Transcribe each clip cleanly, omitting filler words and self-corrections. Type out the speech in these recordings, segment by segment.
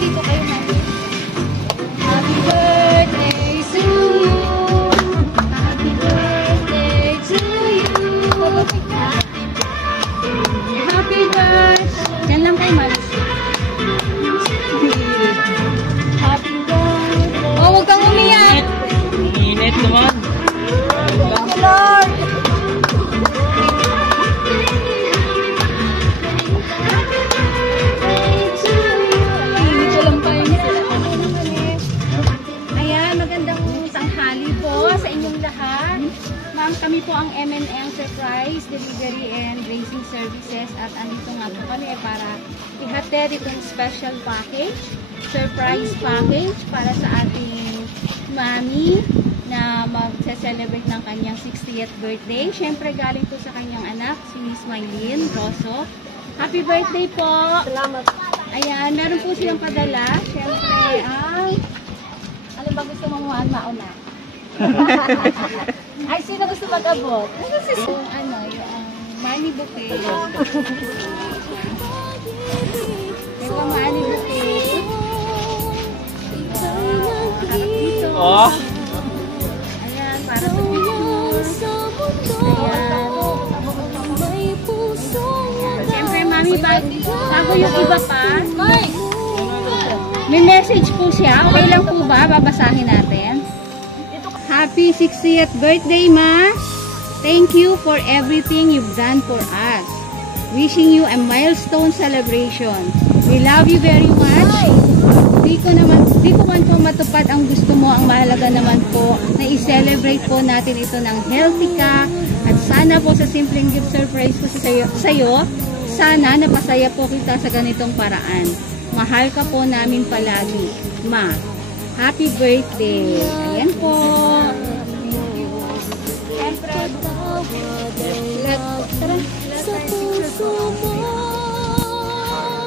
dito kayo, mami. Happy birthday to you. Happy birthday to you. Happy birthday. Yan lang kayo, mami. Happy birthday. Oh, huwag kang umiyak. Init naman. Thank you, Lord. Ma'am, kami po ang M&M Surprise Delivery and Racing Services at andito nga po kami para ihatid itong special package, surprise package para sa ating mami na magse-celebrate ng kanyang 60th birthday. Siyempre galing po sa kanyang anak, si Miss Mylene Rosso. Happy birthday po! Salamat. Ayan, meron po silang padala. Siyempre, ano ba gusto mo mauna? Ay, sino gusto mag-abot? Yung money bouquet. May pa money bouquet. Harap dito. Oh! Ayan, para sa pictures. Ayan. Siyempre, mami, bago yung iba pa, may message po siya. Okay lang po ba? Babasahin natin. Happy 60th birthday, Ma! Thank you for everything you've done for us. Wishing you a milestone celebration. We love you very much. Di ko man po matupad ang gusto mo. Ang mahalaga naman po na i-celebrate po natin ito ng healthy ka. At sana po sa simpleng gift surprise ko sa'yo, sana napasaya po kita sa ganitong paraan. Mahal ka po namin palagi, Ma. Happy birthday! Ayan po! Siyempre, sa puso mo wow!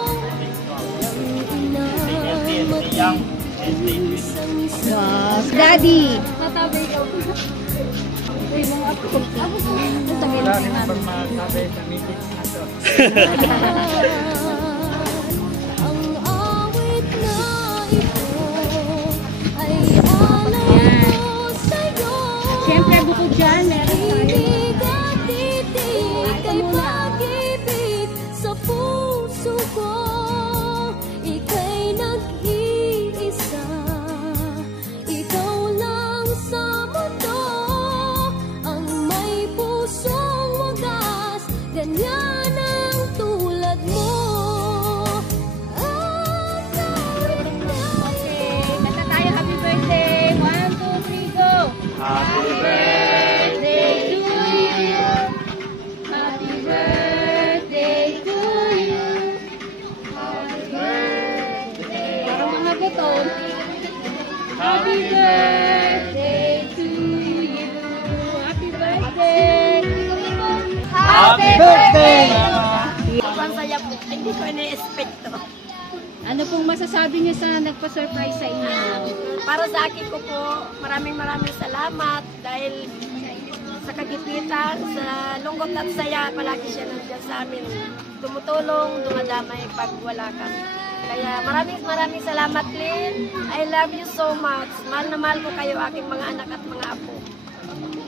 Daddy! Matabay ka. Uy, mga ako. Ang tabi na si mami. Matabay sa meeting na to. Siyempre, bukod dyan, meron tayo. Sa puso ko, ika'y nag-iisa. Ikaw lang sa mundo, ang may pusong wagas. Ganyan ang tulad mo. Okay, kanta tayo. Happy birthday! 1, 2, 3, go! Happy birthday to you. Happy birthday to you. Happy birthday. Parang mga buton. Happy birthday to you. Happy birthday. Happy birthday! Ang saya po. Hindi ko ina-expect to. Ano pong masasabi niyo sa nagpa-surprise sa inyo? Para sa akin ko po, maraming salamat dahil sa kagipitan, sa lungkot at saya, palagi siya nandiyan sa amin. Tumutulong, dumadamay pag wala kami. Kaya maraming salamat, Lynn. I love you so much. Mahal na mahal ko kayo, aking mga anak at mga apo.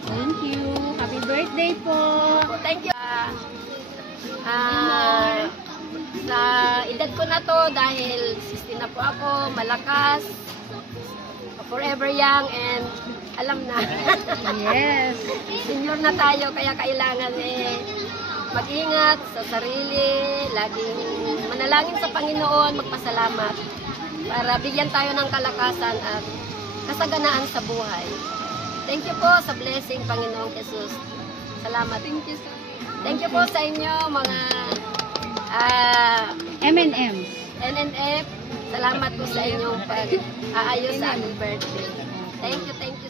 Thank you. Happy birthday po. Thank you. Sa edad ko na to, dahil 60 na po ako, malakas, forever young, and alam na. Yes. Senior na tayo, kaya kailangan mag-ingat sa sarili, laging manalangin sa Panginoon, magpasalamat, para bigyan tayo ng kalakasan at kasaganaan sa buhay. Thank you po sa blessing, Panginoong Jesus. Salamat. Thank you po sa inyo, mga M&M. NNF. Salamat po sa inyong pag-aayos sa aming birthday. Thank you, thank you.